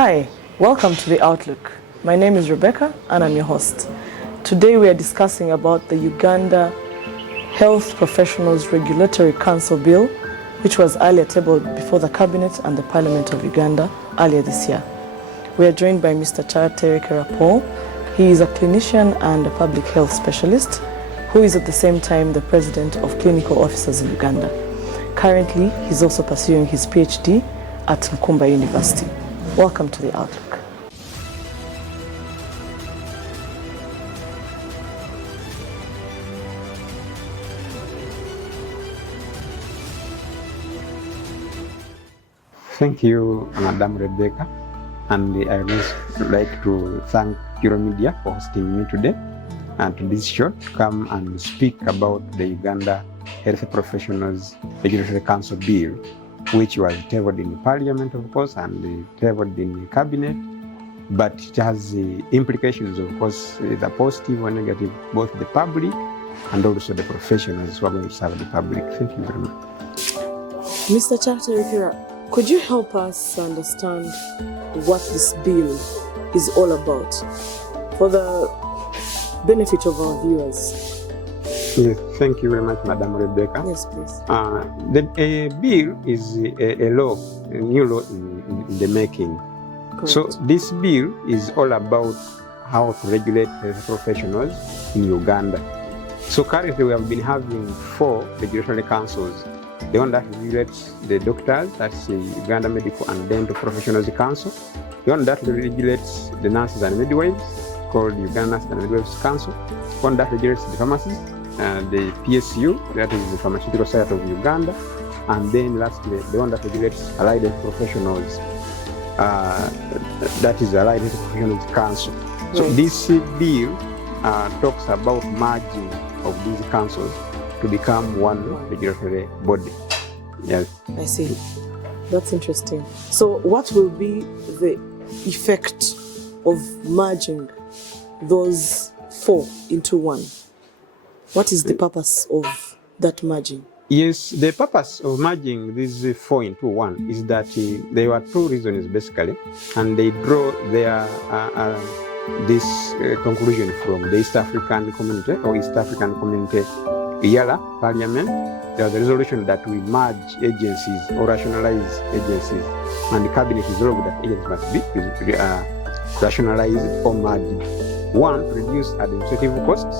Hi, welcome to The Outlook. My name is Rebecca and I'm your host. Today we are discussing about the Uganda Health Professionals Regulatory Council Bill, which was earlier tabled before the Cabinet and the Parliament of Uganda earlier this year. We are joined by Mr. Chaterekera Paul. He is a clinician and a public health specialist who is at the same time the President of Clinical Officers in Uganda. Currently, he's also pursuing his PhD at Nkumba University. Welcome to The Outlook. Thank you, Madam Rebecca, and I would like to thank Euromedia for hosting me today and to this show to come and speak about the Uganda Health Professionals Regulatory Council Bill, which was tabled in Parliament, of course, and tabled in the Cabinet, but it has implications, of course, the positive and negative, both the public and also the professionals who are going to serve the public. Thank you very much. Mr. Chaterekera, could you help us understand what this bill is all about for the benefit of our viewers? Yes, thank you very much, Madam Rebecca. Yes, please. The bill is a law, a new law in the making. Correct. So this bill is all about how to regulate health professionals in Uganda. So currently we have been having 4 regulatory councils. The one that regulates the doctors, that's the Uganda Medical and Dental Professionals Council. The one that regulates the nurses and midwives, called Uganda Nurses and Midwives Council. One that regulates the pharmacists, the PSU, that is the Pharmaceutical Society of Uganda. And then lastly, the one that regulates allied health professionals, that is the Allied Health Professionals Council. So Right. this bill talks about merging of these councils to become one regulatory body. Yes. I see. That's interesting. So what will be the effect of merging those 4 into one? What is the purpose of that merging? Yes, the purpose of merging these 4 into 1 is that there were 2 reasons basically, and they draw their this conclusion from the East African Community or East African Community EALA Parliament. There was a resolution that we merge agencies or rationalize agencies, and the Cabinet resolved that agencies must be rationalized or merged. 1, to reduce administrative costs,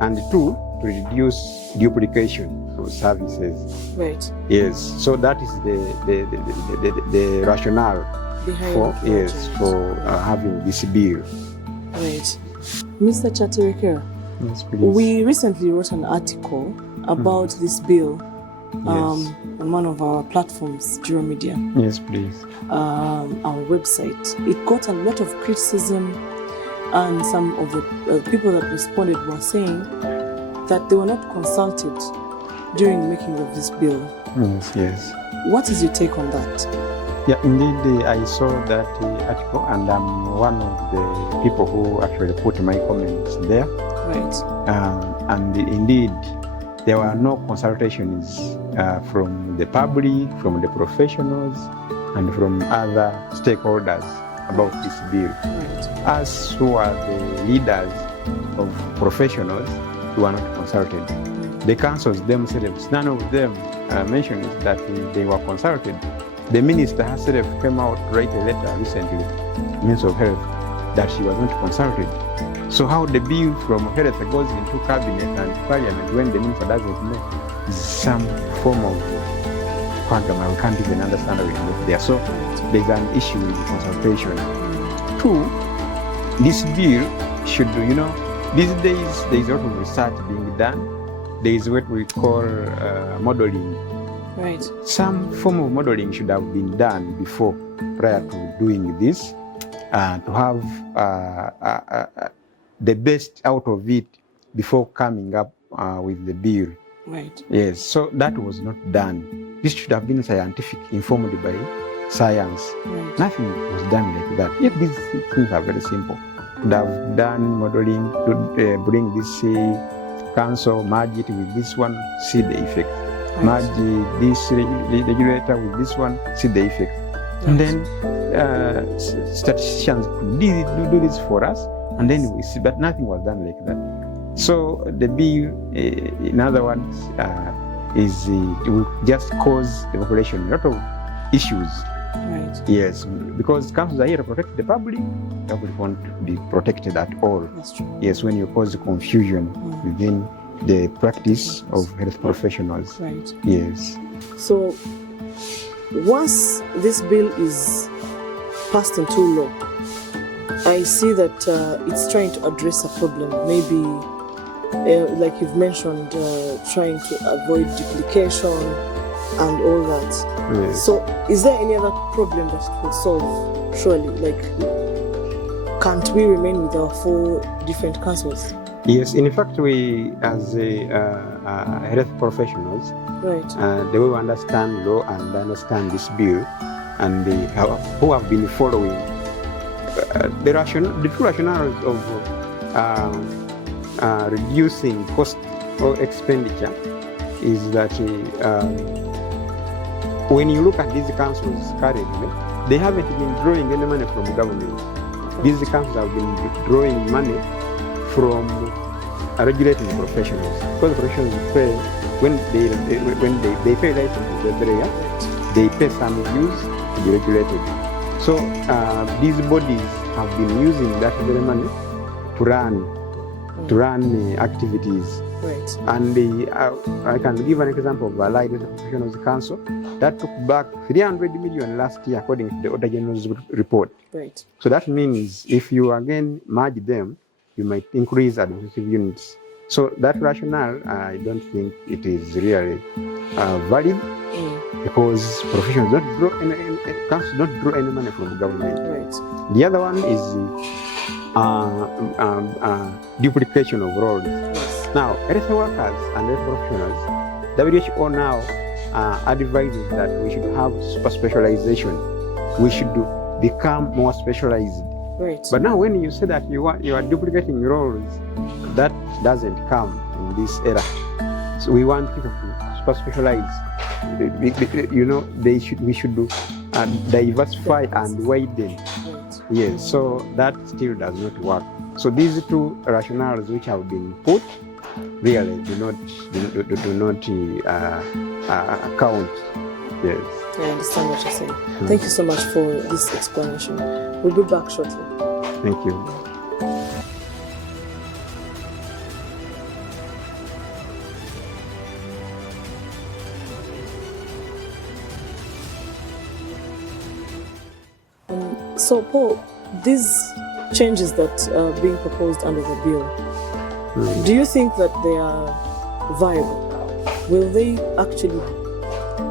and 2, to reduce duplication of services. Right. Yes, so that is the rationale Behind for the for having this bill. Right. Mr. Chaterekera, Yes, please. we recently wrote an article about this bill on one of our platforms, Euromedia, Yes, please. our website. It got a lot of criticism, and some of the people that responded were saying that they were not consulted during the making of this bill. Yes. What is your take on that? Yeah, indeed, I saw that article, and I'm one of the people who actually put my comments there. Right. And indeed, there were no consultations from the public, from the professionals, and from other stakeholders about this bill. Right. Us who are the leaders of professionals, who are not consulted. The councils themselves, none of them mentioned that they were consulted. The minister herself came out to write a letter recently, Minister of Health, that she was not consulted. So how the bill from health goes into Cabinet and Parliament when the minister doesn't know is some form of quagmire. We can't even understand how it got there. So there's an issue with the consultation. 2, this bill should, these days there's a lot of research being done. There is what we call modeling. Right. Some form of modeling should have been done before, prior to doing this, to have the best out of it before coming up with the bill. Right. Yes, so that was not done. This should have been scientific, informed by science. Right. Nothing was done like that. Yet these things are very simple. Could have done modeling to bring this council, merge it with this one, see the effect. Right. Merge this regulator with this one, see the effect. And then statisticians could do this for us, and then we see, but nothing was done like that. So the bill, in other words, it will just cause the population a lot of issues. Right. Yes, because councils are here to protect the public won't be protected at all. That's true. Yes, when you cause confusion within the practice of health professionals. Right. Yes. So once this bill is passed into law, I see that it's trying to address a problem. Maybe, like you've mentioned, trying to avoid duplication and all that. Yes. So is there any other problem that it will solve? Surely, like, can't we remain with our 4 different councils? Yes, in fact, we as health professionals, right, the way we understand law and understand this bill, and who have been following the true rationale of reducing cost or expenditure is that when you look at these councils currently, they haven't been drawing any money from the government. These councils have been drawing money from regulating professionals, because professionals pay when they pay licenses every year, they pay some dues to be regulated. So these bodies have been using that very money to run activities. right, And I can give an example of Allied Professionals Council that took back 300 million last year, according to the Auditor General's report. right. So that means if you again merge them, you might increase administrative units. So that rationale, I don't think it is really valid, because professionals don't draw councils don't draw any money from the government. Right. The other one is duplication of roles. Yes. Now, health workers and health professionals, WHO now advises that we should have super specialization. We should become more specialized. Right. But now, when you say that you are duplicating roles, that doesn't come in this era. So we want people to super specialize. You know, we should diversify and widen. Right. Yes, so that still does not work. So these 2 rationales which have been put really do not count. Yes. I understand what you're saying. Thank you so much for this explanation. We'll be back shortly. Thank you. So, Paul, these changes that are being proposed under the bill, do you think that they are viable? Will they actually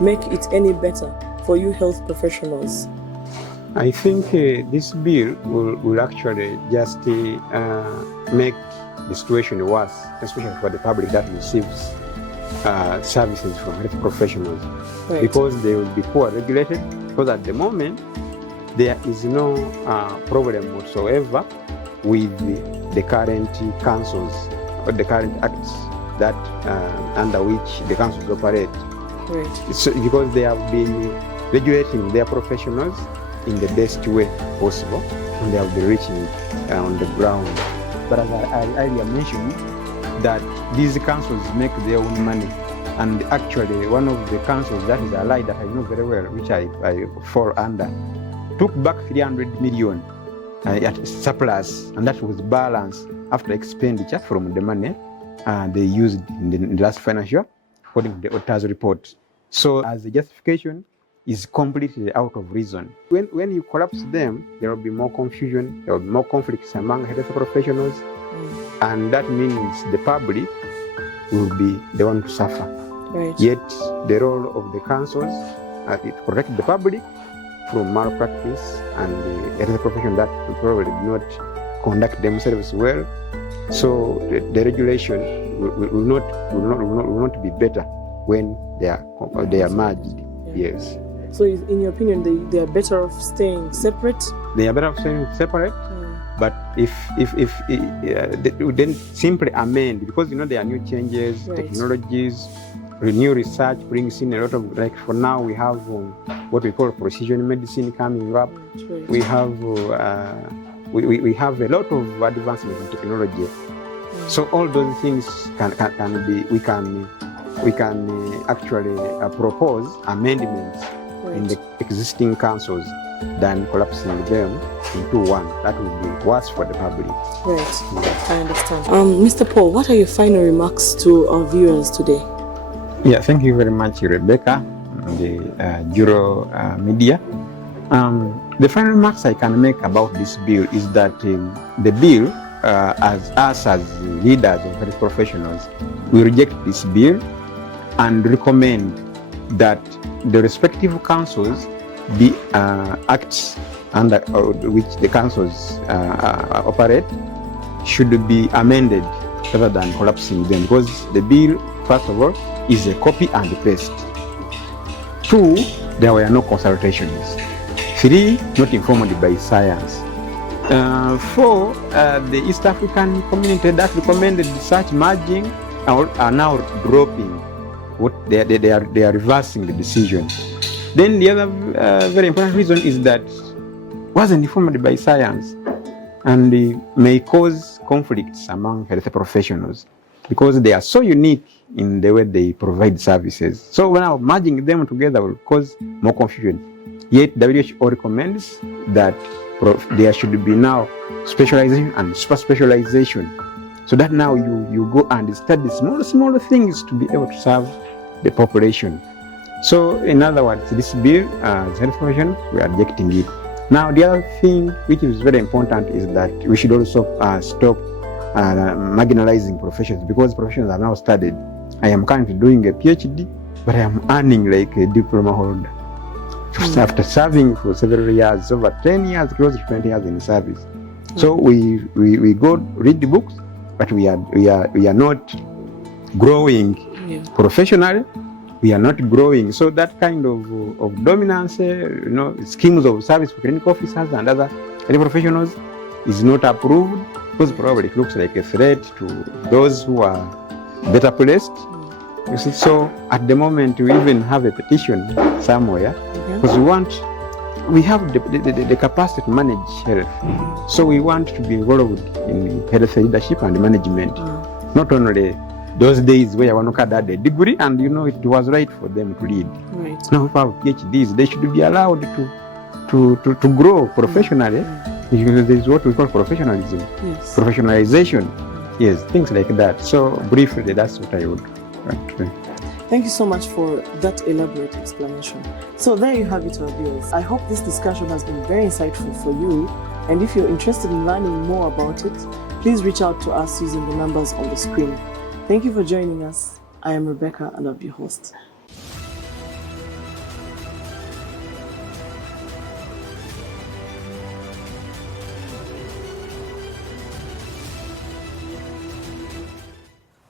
make it any better for you health professionals? I think this bill will actually just make the situation worse, especially for the public that receives services from health professionals, Right. because they will be poor regulated. Because at the moment, there is no problem whatsoever with the current councils or the current acts that under which the councils operate. Right. So, because they have been regulating their professionals in the best way possible, and they have been reaching it on the ground. But as I earlier mentioned, that these councils make their own money. And actually, one of the councils that is Allied, that I know very well, which I fall under, took back 300 million at surplus, and that was balanced after expenditure from the money they used in the last financial year, according to the auditor's report. So as a justification is completely out of reason. When you collapse them, there will be more confusion, there will be more conflicts among health professionals, and that means the public will be the one to suffer. Right. Yet the role of the councils is to protect the public from malpractice and the health profession that will probably not conduct themselves well. So the regulation will not be better when they are merged. Yeah. Yes. So, in your opinion, they are better off staying separate? They are better off staying separate. But if they then simply amend, because there are new changes, Right. technologies, new research brings in a lot of, like for now we have what we call precision medicine coming up. Right. We have we have a lot of advancement in technology. So all those things can be, we can actually propose amendments in the existing councils than collapsing them into one. That would be worse for the public. Right, I understand. Mr. Paul, what are your final remarks to our viewers today? Yeah, thank you very much, Rebecca, the Juro Media. The final remarks I can make about this bill is that the bill, as us as leaders of health professionals, we reject this bill and recommend that the respective councils be acts under which the councils operate should be amended rather than collapsing them, because the bill, first of all, is a copy and paste. 2, there were no consultations. 3, not informed by science. 4, the East African community that recommended such merging are now dropping. What they are reversing the decision. Then the other very important reason is that wasn't informed by science, and may cause conflicts among health professionals because they are so unique in the way they provide services. So when merging them together will cause more confusion. Yet WHO recommends that there should be now specialization and super specialization, so that now you go and study small things to be able to serve the population. So in other words, this bill, as health profession, we are rejecting it. Now the other thing which is very important is that we should also stop marginalizing professions, because professions are now studied. I am currently doing a PhD, but I am earning like a diploma holder. After serving for several years, over 10 years, close to 20 years in service. So we go read the books, but we are not growing professionally. We are not growing. So that kind of dominance, schemes of service for clinical officers and other professionals is not approved, because probably it looks like a threat to those who are better placed. You see, so at the moment we even have a petition somewhere, because we have the capacity to manage health. So we want to be involved in health leadership and management. Not only those days where one had a degree and it was right for them to lead. Right. Now if I have PhDs, they should be allowed to grow professionally. Because there is what we call professionalism, professionalization, things like that. So briefly, that's what I would like to say. Thank you so much for that elaborate explanation. So there you have it, our viewers. I hope this discussion has been very insightful for you. And if you're interested in learning more about it, please reach out to us using the numbers on the screen. Thank you for joining us. I am Rebecca and I'll be your host.